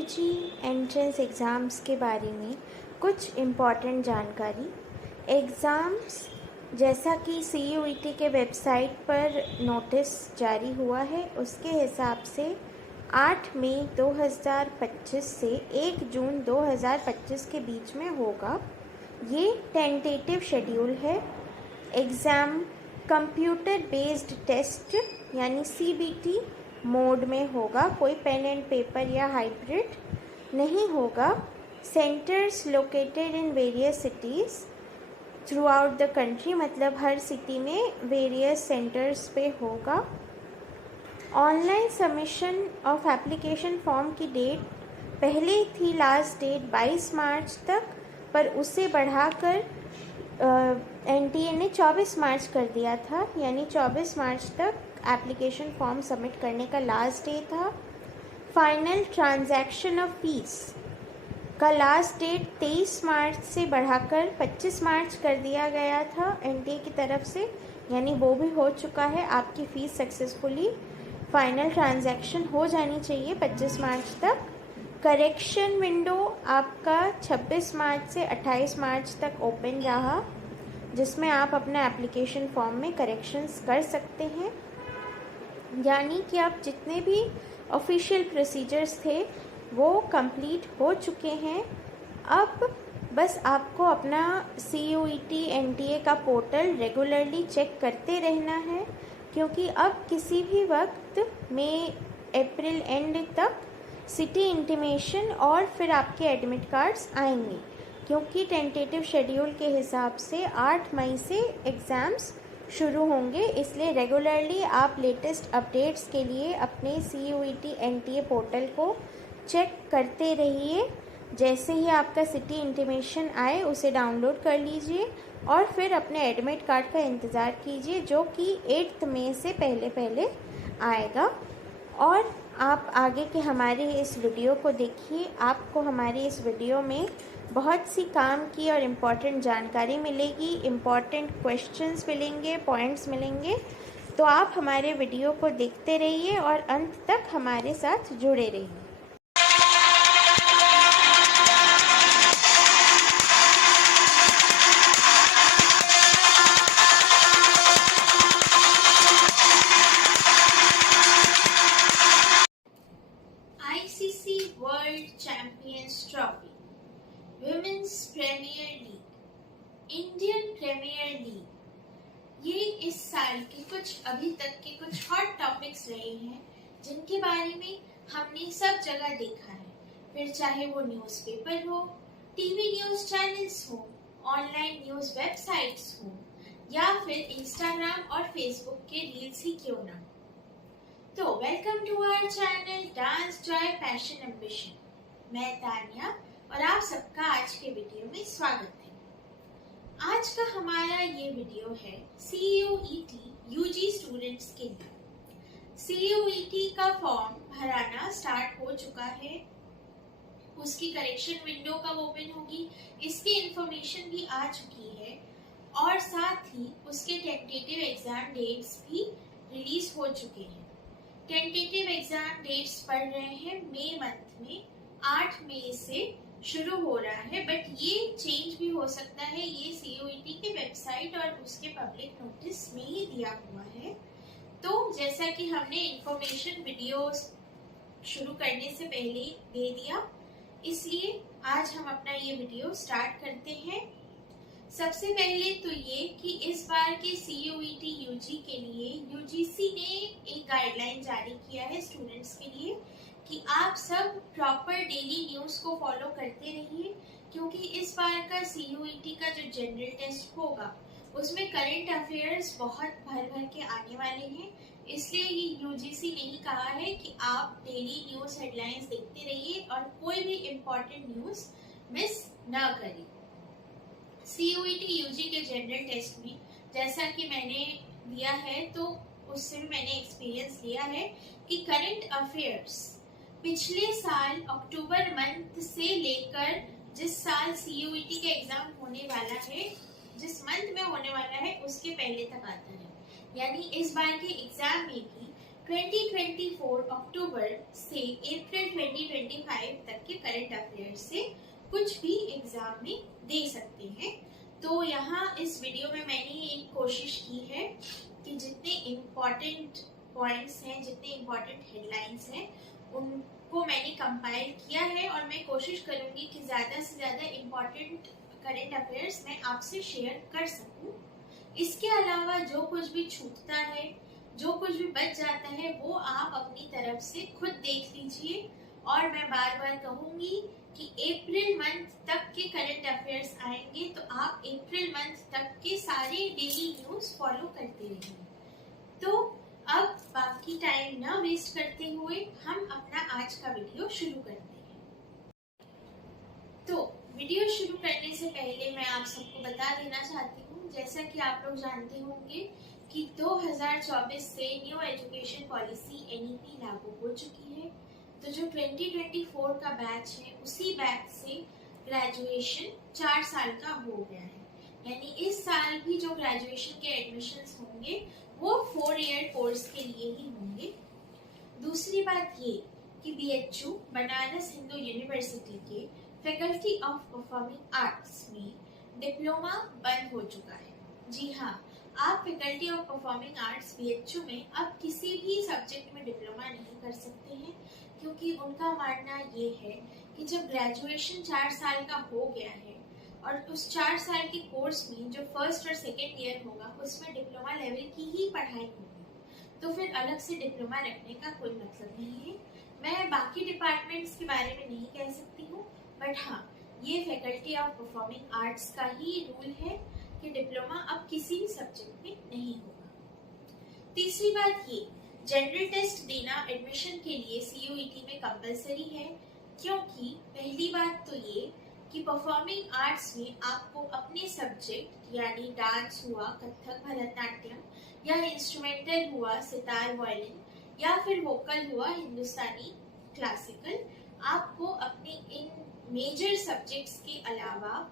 UG entrance exams के बारे में कुछ इम्पॉर्टेंट जानकारी। एग्ज़ाम्स जैसा कि CUET के वेबसाइट पर नोटिस जारी हुआ है उसके हिसाब से 8 मई 2025 से 1 जून 2025 के बीच में होगा। ये टेंटेटिव शेड्यूल है। एग्ज़ाम कंप्यूटर बेस्ड टेस्ट यानी CBT मोड में होगा, कोई पेन एंड पेपर या हाइब्रिड नहीं होगा। Centres located in various cities through out the country, मतलब हर सिटी में वेरियस सेंटर्स पे होगा। Online submission of application form की डेट पहले थी लास्ट डेट 22 मार्च तक, पर उसे बढ़ाकर NTA ने 24 मार्च कर दिया था, यानी 24 मार्च तक एप्लीकेशन फॉर्म सबमिट करने का लास्ट डे था। फाइनल ट्रांजैक्शन ऑफ फीस का लास्ट डेट 23 मार्च से बढ़ाकर 25 मार्च कर दिया गया था NTA की तरफ से, यानी वो भी हो चुका है। आपकी फ़ीस सक्सेसफुली फाइनल ट्रांजैक्शन हो जानी चाहिए 25 मार्च तक। करेक्शन विंडो आपका 26 मार्च से 28 मार्च तक ओपन रहा, जिसमें आप अपना एप्लीकेशन फॉर्म में करेक्शंस कर सकते हैं। यानी कि आप जितने भी ऑफिशियल प्रोसीजर्स थे वो कंप्लीट हो चुके हैं। अब बस आपको अपना CUET NTA का पोर्टल रेगुलरली चेक करते रहना है, क्योंकि अब किसी भी वक्त मई अप्रैल एंड तक सिटी इंटीमेशन और फिर आपके एडमिट कार्ड्स आएंगे, क्योंकि टेंटेटिव शेड्यूल के हिसाब से 8 मई से एग्ज़ाम्स शुरू होंगे। इसलिए रेगुलरली आप लेटेस्ट अपडेट्स के लिए अपने CUET NTA पोर्टल को चेक करते रहिए। जैसे ही आपका सिटी इंटीमेशन आए उसे डाउनलोड कर लीजिए और फिर अपने एडमिट कार्ड का इंतज़ार कीजिए, जो कि 8 मई से पहले आएगा। और आप आगे के हमारे इस वीडियो को देखिए, आपको हमारे इस वीडियो में बहुत सी काम की और इम्पॉर्टेंट जानकारी मिलेगी, इम्पॉर्टेंट क्वेश्चंस मिलेंगे, पॉइंट्स मिलेंगे। तो आप हमारे वीडियो को देखते रहिए और अंत तक हमारे साथ जुड़े रहिए। ICC world champions trophy, women's premier league, Indian premier league, ये इस साल के कुछ अभी तक के कुछ हॉट टॉपिक्स रहे हैं, जिनके बारे में हमने सब जगह देखा है। फिर चाहे वो न्यूज़पेपर हो, टीवी न्यूज़ चैनल्स हो, ऑनलाइन न्यूज़ वेबसाइट्स हो, या फिर इंस्टाग्राम और फेसबुक के रील्स ही क्यों ना। तो welcome to our channel dance joy passion ambition. मैं तानिया और आप सबका आज के वीडियो में स्वागत है। आज का हमारा ये वीडियो है CUET UG स्टूडेंट्स के लिए। CUET का फॉर्म भराना स्टार्ट हो चुका है, उसकी करेक्शन विंडो कब ओपन होगी इसकी इंफॉर्मेशन भी आ चुकी है, और साथ ही उसके टेंटेटिव एग्जाम डेट्स भी रिलीज हो चुके हैं। टेंटेटिव एग्जाम डेट्स पढ़ रहे हैं मई मंथ में, 8 मई से शुरू हो रहा है, बट ये चेंज भी हो सकता है। ये CUET के वेबसाइट और उसके पब्लिक नोटिस में ही दिया हुआ है। तो जैसा कि हमने इंफॉर्मेशन वीडियो शुरू करने से पहले दे दिया, इसलिए आज हम अपना ये वीडियो स्टार्ट करते हैं। सबसे पहले तो ये कि इस बार के CUET UG के लिए UGC ने एक गाइडलाइन जारी किया है स्टूडेंट्स के लिए कि आप सब प्रॉपर डेली न्यूज़ को फॉलो करते रहिए, क्योंकि इस बार का CUET का जो जनरल टेस्ट होगा उसमें करंट अफेयर्स बहुत भर के आने वाले हैं। इसलिए ये UGC ने ही कहा है कि आप डेली न्यूज़ हेडलाइंस देखते रहिए और कोई भी इम्पोर्टेंट न्यूज़ मिस ना करें। CUET UG के जनरल टेस्ट में जैसा कि मैंने दिया है, तो उससे भी मैंने एक्सपीरियंस लिया है कि करंट अफेयर्स पिछले साल अक्टूबर मंथ से लेकर जिस साल CUET का एग्जाम होने वाला है, जिस मंथ में होने वाला है, उसके पहले तक आता है। यानी इस बार के एग्जाम में भी 2024 अक्टूबर से अप्रैल 2025 तक के करंट अफेयर्स से कुछ भी एग्जाम में दे सकते हैं। तो यहाँ इस वीडियो में मैंने एक कोशिश की है कि जितने इम्पोर्टेंट पॉइंट्स हैं, जितने इम्पोर्टेंट हेडलाइंस हैं, उनको मैंने कंपाइल किया है और मैं कोशिश करूंगी कि ज़्यादा से ज़्यादा इम्पोर्टेंट करंट अफेयर्स मैं आपसे शेयर कर सकूं। इसके अलावा जो कुछ भी छूटता है, जो कुछ भी बच जाता है, वो आप अपनी तरफ से खुद देख लीजिए। और मैं बार बार कहूंगी कि अप्रैल मंथ तक के करंट अफेयर्स आएंगे तो आप अप्रैल मंथ तक के सारे डेली न्यूज फॉलो करते रहिए। तो अब बाकी टाइम ना वेस्ट करते हुए हम अपना आज का वीडियो शुरू करते हैं। तो वीडियो शुरू करने से पहले मैं आप सबको बता देना चाहती हूँ, जैसा कि आप लोग जानते होंगे कि 2024 से न्यू एजुकेशन पॉलिसी NEP लागू हो चुकी है। तो जो 2024 का बैच है, उसी बैच से ग्रेजुएशन 4 साल का हो गया है। यानी इस साल भी जो ग्रेजुएशन के एडमिशन्स होंगे वो 4 ईयर कोर्स के लिए ही होंगे। दूसरी बात ये कि BHU बनारस हिंदू यूनिवर्सिटी के फैकल्टी ऑफ परफॉर्मिंग आर्ट्स में डिप्लोमा बंद हो चुका है। जी हाँ, आप faculty of performing arts BHU में अब किसी भी सब्जेक्ट में डिप्लोमा नहीं कर सकते हैं, क्योंकि उनका मानना ये है कि जब ग्रेजुएशन 4 साल का हो गया है और उस 4 साल के कोर्स में जो फर्स्ट और सेकेंड ईयर होगा उसमें डिप्लोमा लेवल की ही पढ़ाई होगी, तो फिर अलग से डिप्लोमा रखने का कोई मतलब नहीं है। मैं बाकी डिपार्टमेंट्स के बारे में नहीं कह सकती हूँ, बट हाँ, ये फैकल्टी ऑफ परफॉर्मिंग आर्ट्स का ही रूल है कि डिप्लोमा अब किसी भी सब्जेक्ट में नहीं होगा। तीसरी बात ये, जनरल टेस्ट देना एडमिशन के लिए CUET में कंपलसरी है, क्योंकि पहली बात तो ये कि परफॉर्मिंग आर्ट्स में आपको अपने सब्जेक्ट यानी डांस हुआ, कथक, भरतनाट्यम, या इंस्ट्रूमेंटल हुआ, सितार, वायलिन, या फिर वोकल हुआ, हिंदुस्तानी क्लासिकल, आपको अपने इन मेजर सब्जेक्ट्स के अलावा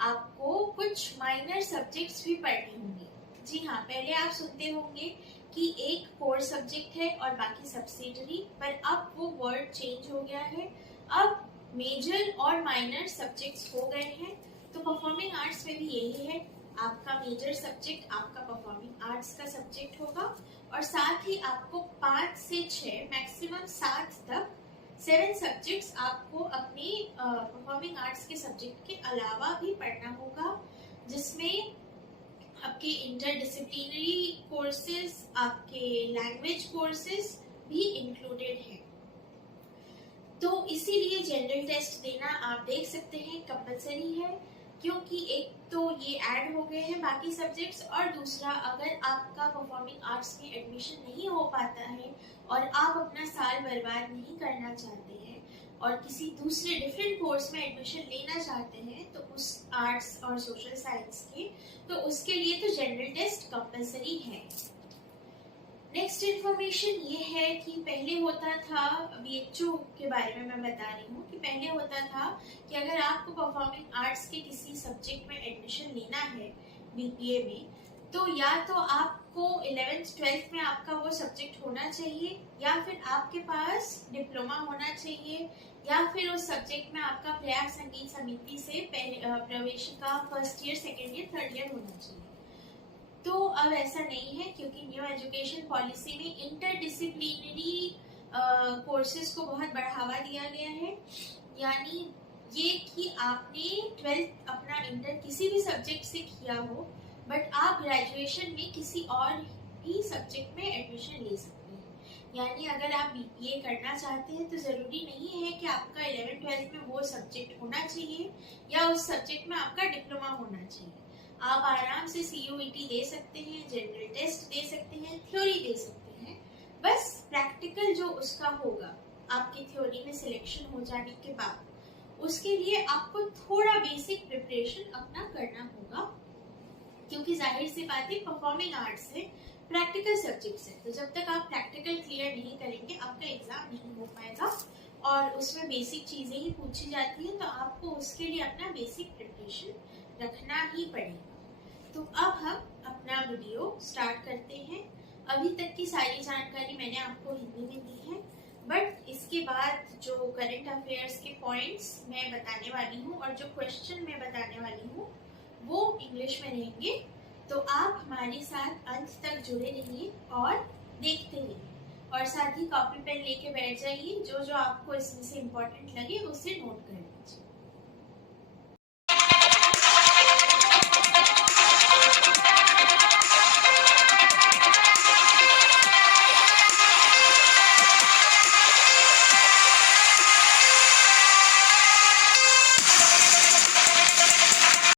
आपको कुछ माइनर सब्जेक्ट्स भी पढ़ने होंगे। जी हाँ, पहले आप सुनते होंगे कि एक कोर सब्जेक्ट है और बाकी सब्सिडरी, पर अब वो वर्ड चेंज हो गया है। अब मेजर और माइनर सब्जेक्ट्स हो गए हैं। तो परफॉर्मिंग आर्ट्स में भी यही है, आपका मेजर सब्जेक्ट आपका परफॉर्मिंग आर्ट्स का सब्जेक्ट होगा, और साथ ही आपको 5 से 6 मैक्सिमम 7 तक 7 सब्जेक्ट्स आपको अपने परफॉर्मिंग आर्ट्स के सब्जेक्ट के अलावा भी पढ़ना होगा, जिसमें आपके इंटरडिसिप्लिनरी कोर्सेज, आपके लैंग्वेज कोर्सेज भी इंक्लूडेड है। तो इसीलिए जनरल टेस्ट देना आप देख सकते हैं कंपलसरी है, क्योंकि एक तो ये ऐड हो गए हैं बाकी सब्जेक्ट्स, और दूसरा अगर आपका परफॉर्मिंग आर्ट्स में एडमिशन नहीं हो पाता है और आप अपना साल बर्बाद नहीं करना चाहते हैं और किसी दूसरे डिफरेंट कोर्स में एडमिशन लेना चाहते हैं, तो उस आर्ट्स और सोशल साइंस के, तो उसके लिए तो जनरल टेस्ट कंपलसरी है। नेक्स्ट इन्फॉर्मेशन ये है कि पहले होता था, BHU के बारे में मैं बता रही हूँ कि पहले होता था कि अगर आपको परफॉर्मिंग आर्ट्स के किसी सब्जेक्ट में एडमिशन लेना है BPA में, तो या तो आपको 11th 12th में आपका वो सब्जेक्ट होना चाहिए, या फिर आपके पास डिप्लोमा होना चाहिए, या फिर उस सब्जेक्ट में आपका प्रयाग संगीत समिति से प्रवेशिका first year, second year, third year होना चाहिए। तो अब ऐसा नहीं है, क्योंकि न्यू एजुकेशन पॉलिसी में इंटरडिसिप्लिनरी कोर्सेज को बहुत बढ़ावा दिया गया है। यानी ये कि आपने 12th अपना इंटर किसी भी सब्जेक्ट से किया हो, बट आप ग्रेजुएशन में किसी और भी सब्जेक्ट में एडमिशन ले सकते हैं। यानी अगर आप BPA करना चाहते हैं तो ज़रूरी नहीं है कि आपका 11th 12th में वो सब्जेक्ट होना चाहिए या उस सब्जेक्ट में आपका डिप्लोमा होना चाहिए। आप आराम से CUET दे सकते हैं, जनरल टेस्ट दे सकते हैं, थ्योरी दे सकते हैं। बस प्रैक्टिकल जो उसका होगा आपकी थ्योरी में सिलेक्शन हो जाने के बाद, उसके लिए आपको थोड़ा बेसिक प्रिपरेशन अपना करना होगा, क्योंकि जाहिर सी बात है परफॉर्मिंग आर्ट्स से प्रैक्टिकल सब्जेक्ट्स है, तो जब तक आप प्रैक्टिकल क्लियर नहीं करेंगे आपका एग्जाम नहीं हो पाएगा, और उसमें बेसिक चीजें ही पूछी जाती हैं, तो आपको उसके लिए अपना बेसिक प्रिपरेशन रखना ही पड़ेगा। तो अब हम अपना वीडियो स्टार्ट करते हैं। अभी तक की सारी जानकारी मैंने आपको हिंदी में दी है, बट इसके बाद जो करंट अफेयर्स के पॉइंट्स मैं बताने वाली हूँ और जो क्वेश्चन मैं बताने वाली हूँ वो इंग्लिश में रहेंगे। तो आप हमारे साथ अंत तक जुड़े रहिए और देखते रहिए, और साथ ही कॉपी पेन लेके बैठ जाइए। जो जो आपको इसमें से इम्पोर्टेंट लगे उसे नोट कर लीजिए।